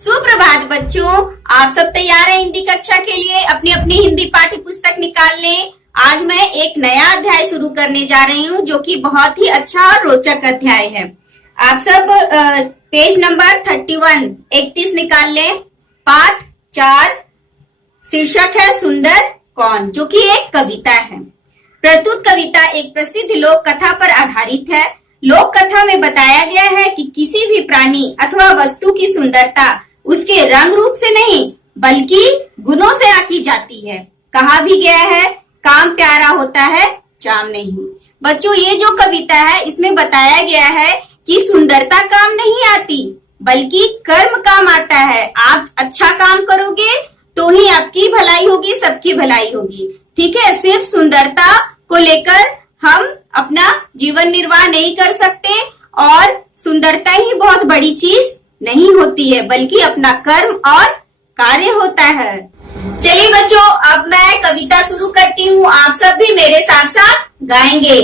सुप्रभात बच्चों, आप सब तैयार हैं हिंदी कक्षा के लिए? अपनी अपनी हिंदी पाठ्य पुस्तक निकाल लें। आज मैं एक नया अध्याय शुरू करने जा रही हूँ जो कि बहुत ही अच्छा और रोचक अध्याय है। आप सब पेज नंबर 31 निकाल लें। पाठ 4, शीर्षक है सुंदर कौन, जो कि एक कविता है। प्रस्तुत कविता एक प्रसिद्ध लोक कथा पर आधारित है। लोक कथा में बताया गया है कि किसी भी प्राणी अथवा वस्तु की सुंदरता उसके रंग रूप से नहीं बल्कि गुणों से आंकी जाती है। कहा भी गया है, काम प्यारा होता है चाम नहीं। बच्चों, ये जो कविता है इसमें बताया गया है कि सुंदरता काम नहीं आती बल्कि कर्म काम आता है। आप अच्छा काम करोगे तो ही आपकी भलाई होगी, सबकी भलाई होगी। ठीक है, सिर्फ सुंदरता को लेकर हम अपना जीवन निर्वाह नहीं कर सकते और सुंदरता ही बहुत बड़ी चीज नहीं होती है बल्कि अपना कर्म और कार्य होता है। चलिए बच्चों, अब मैं कविता शुरू करती हूँ। आप सब भी मेरे साथ साथ गाएंगे।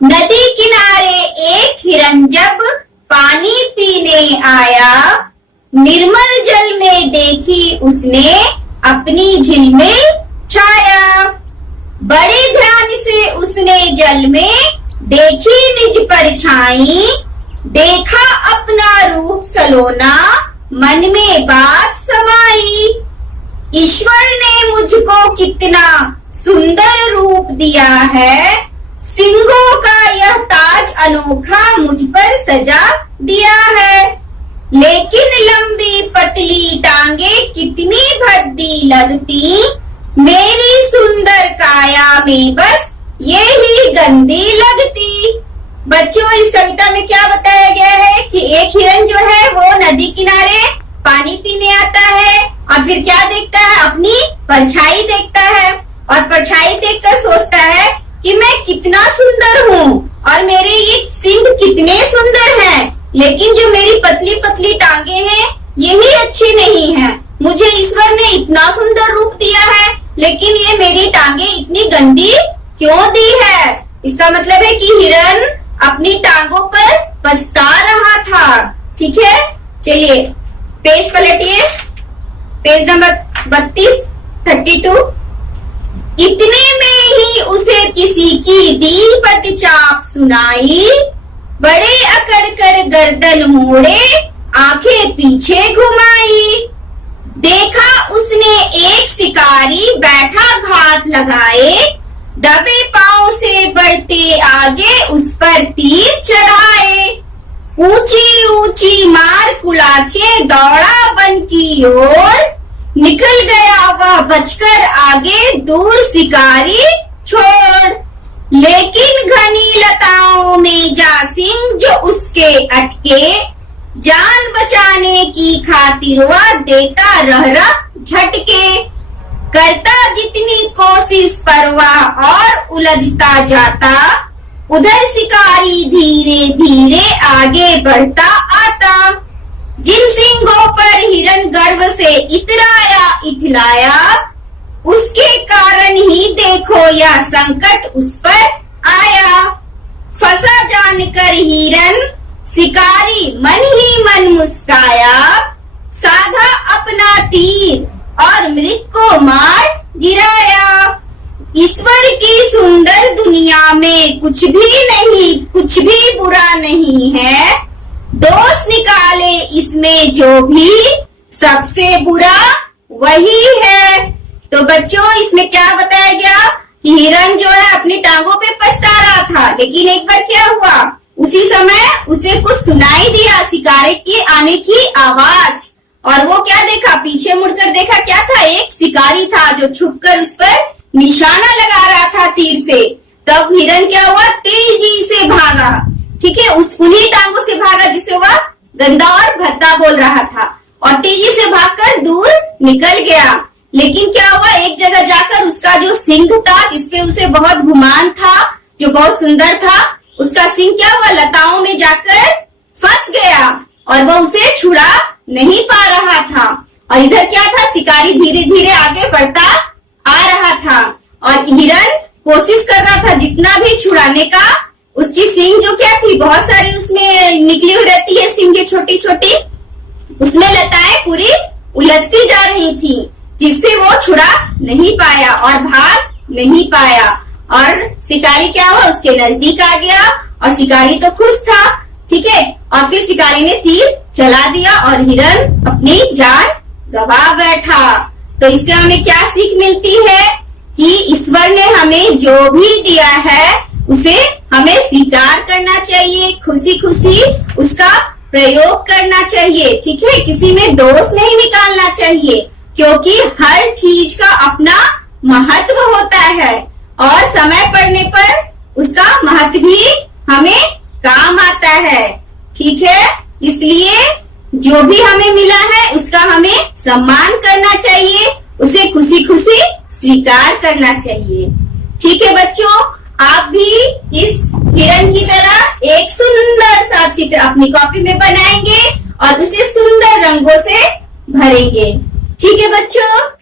नदी किनारे एक हिरन जब पानी पीने आया, निर्मल जल में देखी उसने अपनी झिलमिल छाया। बड़े ध्यान से उसने जल में देखी निज परछाई, देखा अपना रूप सलोना मन में बात समाई। ईश्वर ने मुझको कितना सुंदर रूप दिया है, सिंगों का यह ताज अनोखा मुझ पर सजा दिया है। लेकिन लंबी पतली टांगे कितनी भद्दी लगती, मेरी सुंदर काया में बस ये ही गंदी लगती। बच्चों, इस कविता में क्या बताया गया है कि एक हिरन जो है वो नदी किनारे पानी पीने आता है और फिर क्या देखता है, अपनी परछाई देखता है और परछाई देखकर सोचता है कि मैं कितना सुंदर हूँ और मेरे ये सींग कितने सुंदर हैं, लेकिन जो मेरी पतली पतली टांगे हैं यही अच्छी नहीं है। मुझे ईश्वर ने इतना सुंदर रूप दिया है लेकिन ये मेरी टांगे इतनी गंदी क्यों दी है। इसका मतलब है कि हिरन अपनी टांगों पर पछता रहा था। ठीक है, चलिए पेज पलटिए, पेज नंबर 32। इतने में ही उसे किसी की दीपक चाप सुनाई, बड़े अकड़ कर गर्दन मोड़े आंखें पीछे घुमाई। देखा उसने एक शिकारी बैठा घात लगाए, दबे पांव से बढ़ते आगे उस पर तीर चढ़ाए। ऊंची ऊंची मार कुलाचे दौड़ा वन की ओर, निकल गया वह बचकर आगे दूर शिकारी छोड़। लेकिन घनी लताओं में जा सिंह जो उसके अटके, जान बचाने की खातिर वह देता रह झटके। करता जितनी कोशिश परवाह और उलझता जाता, उधर शिकारी धीरे धीरे आगे बढ़ता आता। जिन सिंगों पर हिरन गर्व से इतराया इठलाया, उसके कारण ही देखो यह संकट उस पर आया। फंसा जानकर हिरन शिकारी मन ही मन मुस्काया, साधा अपना तीर और मृग को मार गिराया। ईश्वर की सुंदर दुनिया में कुछ भी बुरा नहीं है, दोष निकाले इसमें जो भी सबसे बुरा वही है। तो बच्चों, इसमें क्या बताया गया कि हिरन जो है अपनी टांगों पे पछता रहा था, लेकिन एक बार क्या हुआ, उसी समय उसे कुछ सुनाई दिया, शिकारी के आने की आवाज, और वो क्या देखा, पीछे मुड़कर देखा, क्या था, एक शिकारी था जो छुपकर उस पर निशाना लगा रहा था तीर से। तब हिरन क्या हुआ, तेजी से भागा। ठीक है, उन्हीं टांगों से भागा जिसे वह गंदा और भद्दा बोल रहा था, और तेजी से भागकर दूर निकल गया। लेकिन क्या हुआ, एक जगह जाकर उसका जो सिंग था, जिसपे उसे बहुत गुमान था, जो बहुत सुंदर था, उसका सिंग क्या हुआ, लताओं में जाकर फंस गया और वह उसे छुड़ा नहीं पा रहा था। और इधर क्या था, शिकारी धीरे धीरे आगे बढ़ता आ रहा था और हिरन कोशिश कर रहा था जितना भी छुड़ाने का। उसकी सींग जो क्या थी, बहुत सारी उसमें निकली हुई रहती है सींग छोटी छोटी, उसमें लताएं पूरी उलझती जा रही थी, जिससे वो छुड़ा नहीं पाया और भाग नहीं पाया। और शिकारी क्या हुआ, उसके नजदीक आ गया और शिकारी तो खुश था, ठीक है। और फिर शिकारी ने तीर चला दिया और हिरन अपनी जान गवा बैठा। तो इससे हमें क्या सीख मिलती है कि ईश्वर ने हमें जो भी दिया है उसे हमें स्वीकार करना चाहिए, खुशी खुशी उसका प्रयोग करना चाहिए, ठीक है। किसी में दोष नहीं निकालना चाहिए, क्योंकि हर चीज का अपना महत्व होता है और समय पड़ने पर उसका महत्व भी हमें काम आता है, ठीक है। इसलिए जो भी हमें मिला है उसका हमें सम्मान करना चाहिए, उसे खुशी खुशी स्वीकार करना चाहिए, ठीक है। बच्चों, आप भी इस हिरन की तरह एक सुंदर सा चित्र अपनी कॉपी में बनाएंगे और उसे सुंदर रंगों से भरेंगे, ठीक है बच्चों।